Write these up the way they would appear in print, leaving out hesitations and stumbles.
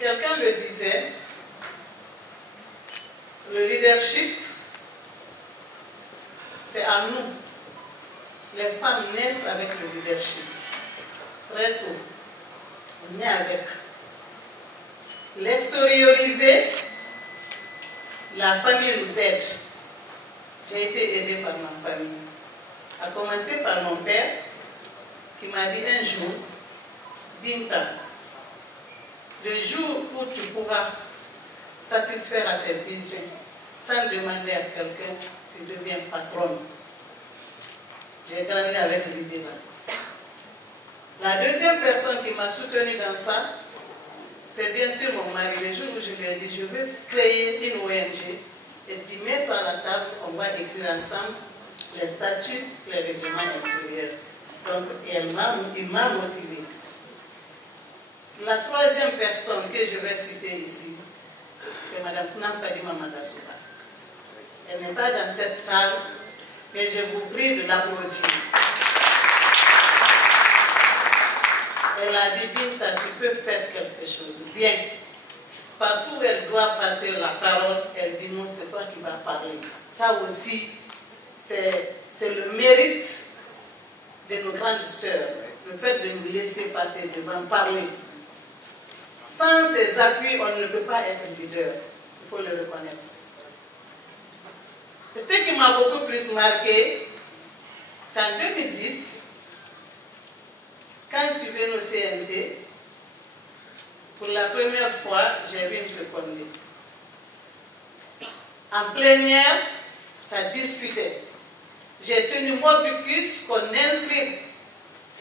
Quelqu'un me disait, le leadership, c'est à nous. Les femmes naissent avec le leadership. Très tôt, on naît avec. L'extérioriser, la famille nous aide. J'ai été aidée par ma famille. À commencer par mon père, qui m'a dit un jour, Binta, le jour où tu pourras satisfaire à tes besoins sans demander à quelqu'un, tu deviens patronne. J'ai grandi avec l'idée là. La deuxième personne qui m'a soutenue dans ça, c'est bien sûr mon mari. Le jour où je lui ai dit, je veux créer une ONG, et dit, mets-toi à la table, on va écrire ensemble les statuts, les règlements intérieurs. Donc, il m'a motivée. La troisième personne que je vais citer ici, c'est Mme Nampadi Mamadasuba. Elle n'est pas dans cette salle, mais je vous prie de l'applaudir. Elle a dit, Binta, tu peux faire quelque chose. Bien. Partout où elle doit passer la parole, elle dit non, c'est toi qui vas parler. Ça aussi, c'est le mérite de nos grandes sœurs. Le fait de nous laisser passer devant parler. Sans ces appuis, on ne peut pas être leader. Il faut le reconnaître. Et ce qui m'a beaucoup plus marqué, c'est en 2010, quand je suis venue au CNT, pour la première fois, j'ai vu M. Condé. En plénière, ça discutait. J'ai tenu mot picus qu'on inscrit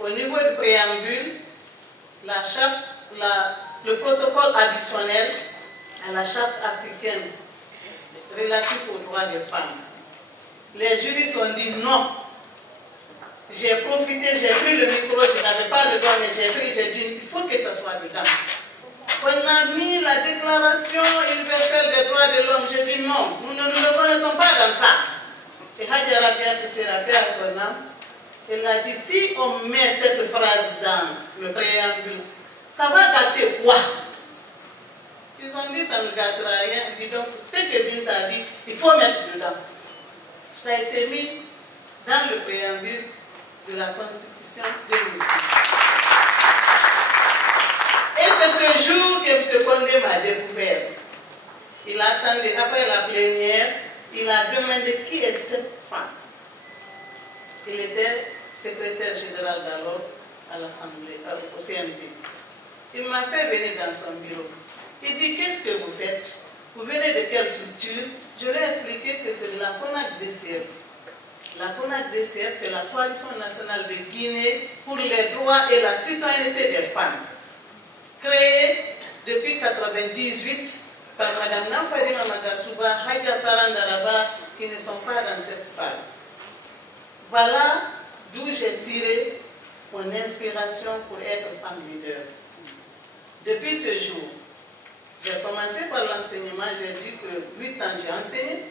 au niveau du préambule la charte, le protocole additionnel à la charte africaine relatif aux droits des femmes. Les juristes ont dit non. J'ai profité, j'ai pris le micro, je n'avais pas le droit, mais j'ai dit il faut que ça soit dedans. On a mis la déclaration universelle des droits de l'homme. J'ai dit non, nous ne nous reconnaissons pas dans ça. Et Hadja Rabia, qui s'est rappelé à son âme, elle a dit si on met cette phrase dans le préambule, ça va gâter quoi? Ils ont dit ça ne gâtera rien. Dis donc, ce que Binta a dit, il faut mettre dedans. Ça a été mis dans le préambule de la Constitution de l'Union. Et c'est ce jour que M. Condé m'a découvert. Il attendait, après la plénière, il a demandé qui est cette femme. Il était secrétaire général d'alors à l'Assemblée, au CNP. Il m'a fait venir dans son bureau. Il dit, qu'est-ce que vous faites? Vous venez de quelle structure? Je lui ai expliqué que c'est la CONAC-DCF. La CONAC-DCF, c'est la Coalition nationale de Guinée pour les droits et la citoyenneté des femmes. Créée depuis 1998 par Mme Nampadi Mamadasuba, Hadja Sarandaraba, qui ne sont pas dans cette salle. Voilà d'où j'ai tiré mon inspiration pour être femme leader. Depuis ce jour, j'ai commencé par l'enseignement, j'ai dit que 8 ans j'ai enseigné.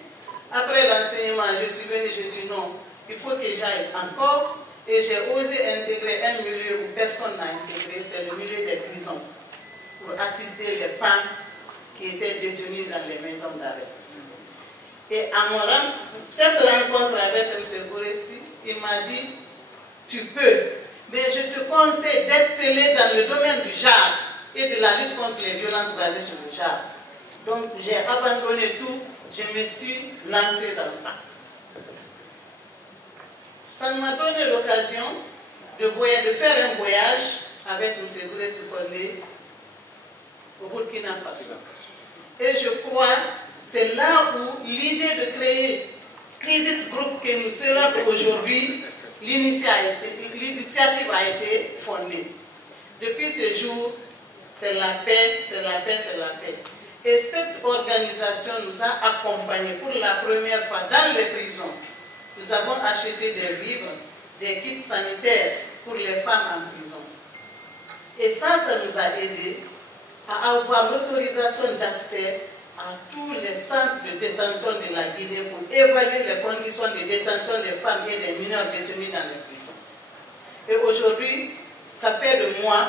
Après l'enseignement, je suis venue, j'ai dit non, il faut que j'aille encore. Et j'ai osé intégrer un milieu où personne n'a intégré, c'est le milieu des prisons, pour assister les femmes qui étaient détenues dans les maisons d'arrêt. Et à cette rencontre avec M. Gouressi, il m'a dit, tu peux, mais je te conseille d'exceller dans le domaine du genre et de la lutte contre les violences basées sur le genre. Donc j'ai abandonné tout, je me suis lancée dans ça. Ça m'a donné l'occasion de faire un voyage avec M. Gouressi Condé au Burkina Faso. Et je crois que c'est là où l'idée de créer Crisis Group que nous célébrons aujourd'hui, l'initiative a été fondée. Depuis ce jour, c'est la paix, c'est la paix, c'est la paix. Et cette organisation nous a accompagnés pour la première fois dans les prisons. Nous avons acheté des vivres, des kits sanitaires pour les femmes en prison. Et ça nous a aidés à avoir l'autorisation d'accès à tous les centres de détention de la Guinée pour évaluer les conditions de détention des femmes et des mineurs détenus dans les prisons. Et aujourd'hui, ça fait de moi,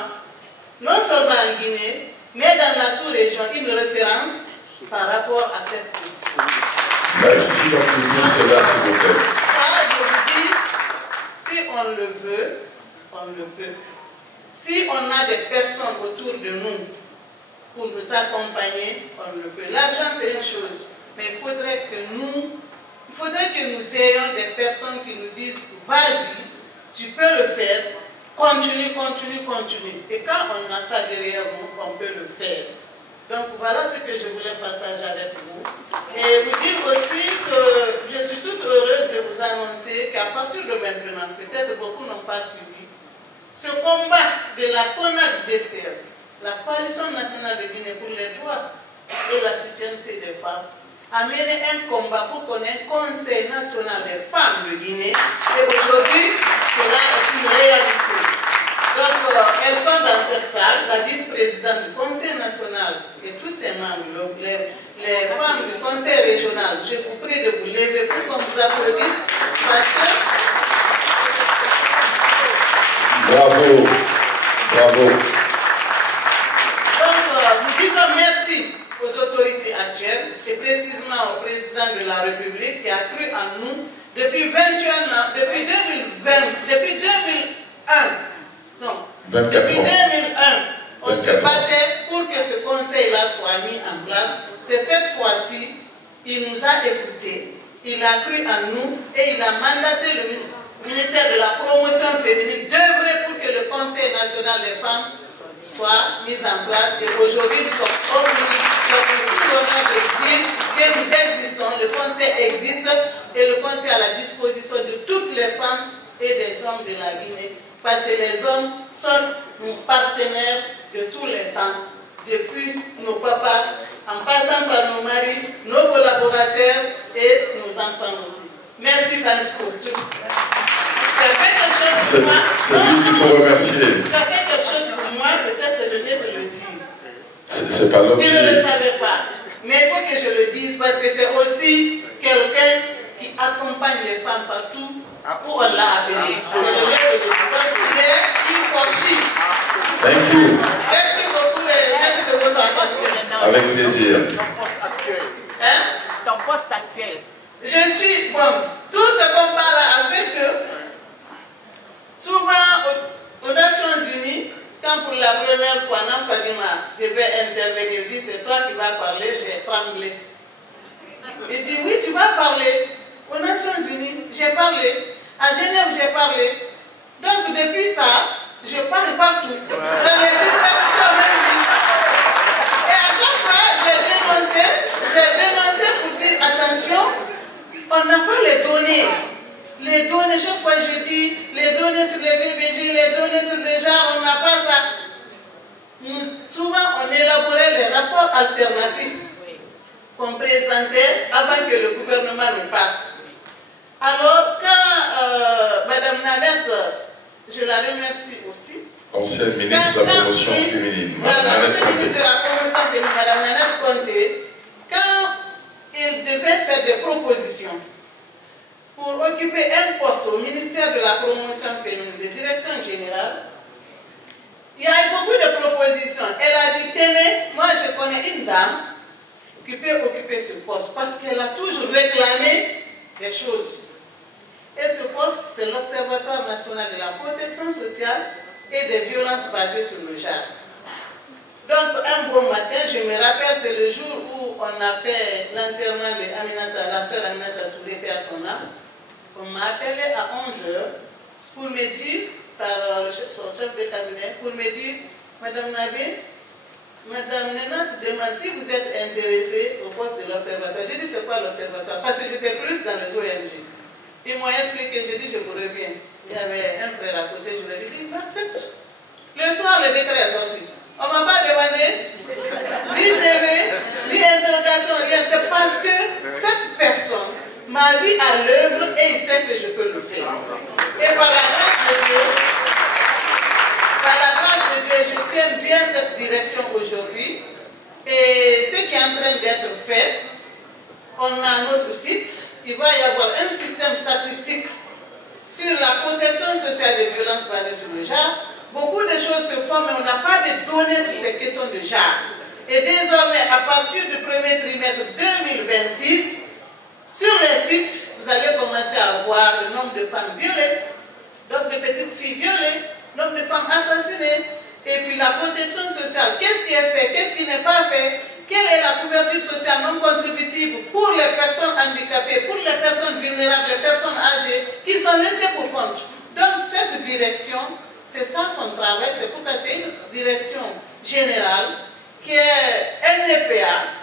non seulement en Guinée, mais dans la sous-région, une référence par rapport à cette question. Merci d'applaudir cela, s'il vous plaît. Ça, je vous dis, si on le veut, on le peut. Si on a des personnes autour de nous pour nous accompagner, on le peut. L'argent, c'est une chose, mais il faudrait que nous ayons des personnes qui nous disent, vas-y, tu peux le faire, continue, continue, continue. Et quand on a ça derrière nous, on peut le faire. Donc voilà ce que je voulais partager avec vous. Et vous dire aussi que je suis toute heureuse de vous annoncer qu'à partir de maintenant, peut-être beaucoup n'ont pas suivi, ce combat de la CONAC-DCR, la Coalition nationale de Guinée pour les droits et la citoyenneté des femmes, a mené un combat pour qu'on ait un Conseil national des femmes de Guinée. Et aujourd'hui, cela est une réalité. Donc, elles sont dans cette salle, la vice-présidente du Conseil national et tous ses membres, les femmes du Conseil régional. Je vous prie de vous lever pour qu'on vous applaudisse. Parce que... Bravo, bravo. Donc, nous disons merci aux autorités actuelles et précisément au président de la République qui a cru en nous depuis 21 ans, depuis 2001. Non, depuis 2001, on se battait pour que ce conseil-là soit mis en place. C'est cette fois-ci, il nous a écoutés, il a cru en nous et il a mandaté le ministère de la Promotion féminine d'œuvrer pour que le Conseil national des femmes soit mis en place. Et aujourd'hui, nous sommes obligés de dire que nous existons, le Conseil existe et le Conseil est à la disposition de toutes les femmes et des hommes de la Guinée. Parce que les hommes sont nos partenaires de tous les temps, depuis nos papas, en passant par nos maris, nos collaborateurs et nos enfants aussi. Merci Francisco. Tu as fait quelque chose pour moi. C'est lui qu'il faut remercier. Tu as fait quelque chose pour moi, peut-être c'est le Dieu de le dire. C'est pas l'autre. Tu ne le savais pas. Mais il faut que je le dise parce que c'est aussi quelqu'un qui accompagne les femmes partout où on l'a appelé. C'est le Dieu de le dire. Parce qu'il est une forchie. Thank you. Merci beaucoup et merci de votre attention. Avec plaisir. Hein? Ton poste actuel. Je suis, bon, tout ce combat-là a fait que, souvent aux Nations Unies, quand pour la première fois, Nam Fadima devait intervenir, il dit c'est toi qui vas parler, j'ai tremblé. Il dit oui, tu vas parler. Aux Nations Unies, j'ai parlé. À Genève, j'ai parlé. Donc depuis ça, je parle partout. Dans les universités, même. Et à chaque fois, j'ai dénoncé pour dire attention, on n'a pas les données. Les données, chaque fois je dis, les données sur les VBJ, les données sur les gens, on n'a pas ça. Souvent, on élaborait les rapports alternatifs qu'on présentait avant que le gouvernement ne passe. Alors, quand Mme Nanette, je la remercie aussi. Ancienne ministre de la Promotion féminine. Voilà, ancienne ministre de la Promotion féminine, Mme Nanette Conté, quand il devait faire des propositions pour occuper un poste au ministère de la Promotion féminine de direction générale, il y a eu beaucoup de propositions. Elle a dit, tenez, moi je connais une dame qui peut occuper ce poste parce qu'elle a toujours réclamé des choses. Et ce poste, c'est l'Observatoire national de la protection sociale et des violences basées sur le genre. Donc, un bon matin, je me rappelle, c'est le jour où on a fait l'enterrement de Aminata, la sœur Aminata Touré, paix à son âme. On m'a appelé à 11h pour me dire, par son chef de cabinet, pour me dire, Madame Nabi, Madame Nenat demande si vous êtes intéressée au poste de l'Observatoire. J'ai dit, c'est quoi l'Observatoire? Parce que j'étais plus dans les ONG. Ils m'ont expliqué, j'ai dit, je vous reviens. Il y avait un frère à côté, je lui ai dit, il m'accepte. Le soir, le décret est sorti. On ne m'a pas demandé ni CV, ni interrogation, rien. C'est parce que cette personne m'a vu à l'œuvre et il sait que je peux le faire. Et par la grâce de Dieu, je tiens bien cette direction aujourd'hui. Et ce qui est en train d'être fait, on a notre site. Il va y avoir un système statistique sur la protection sociale des violences basées sur le genre. beaucoup de choses se font, mais on n'a pas de données sur ces questions de genre. Et désormais, à partir du premier trimestre 2026, sur les sites, vous allez commencer à voir le nombre de femmes violées, le nombre de petites filles violées, le nombre de femmes assassinées, et puis la protection sociale. Qu'est-ce qui est fait? Qu'est-ce qui n'est pas fait? Quelle est la couverture sociale non contributive pour les personnes handicapées, pour les personnes vulnérables, les personnes âgées, qui sont laissées pour compte? Donc cette direction, c'est ça son travail, c'est pourquoi c'est une direction générale qui est NPA,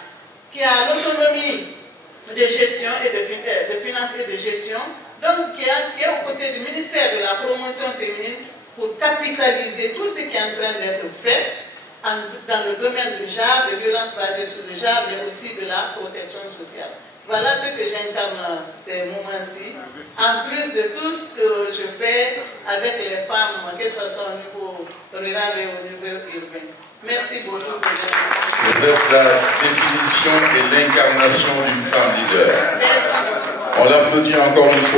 qui a l'autonomie de gestion et de finances et de gestion, donc qui est aux côtés du ministère de la promotion féminine pour capitaliser tout ce qui est en train d'être fait dans le domaine du genre, des violences basées sur le genre, mais aussi de la protection sociale. Voilà ce que j'incarne à ces moments-ci, en plus de tout ce que je fais avec les femmes, que ce soit au niveau rural et au niveau urbain. Merci beaucoup. Vous êtes la définition et l'incarnation d'une femme leader. On l'applaudit encore une fois.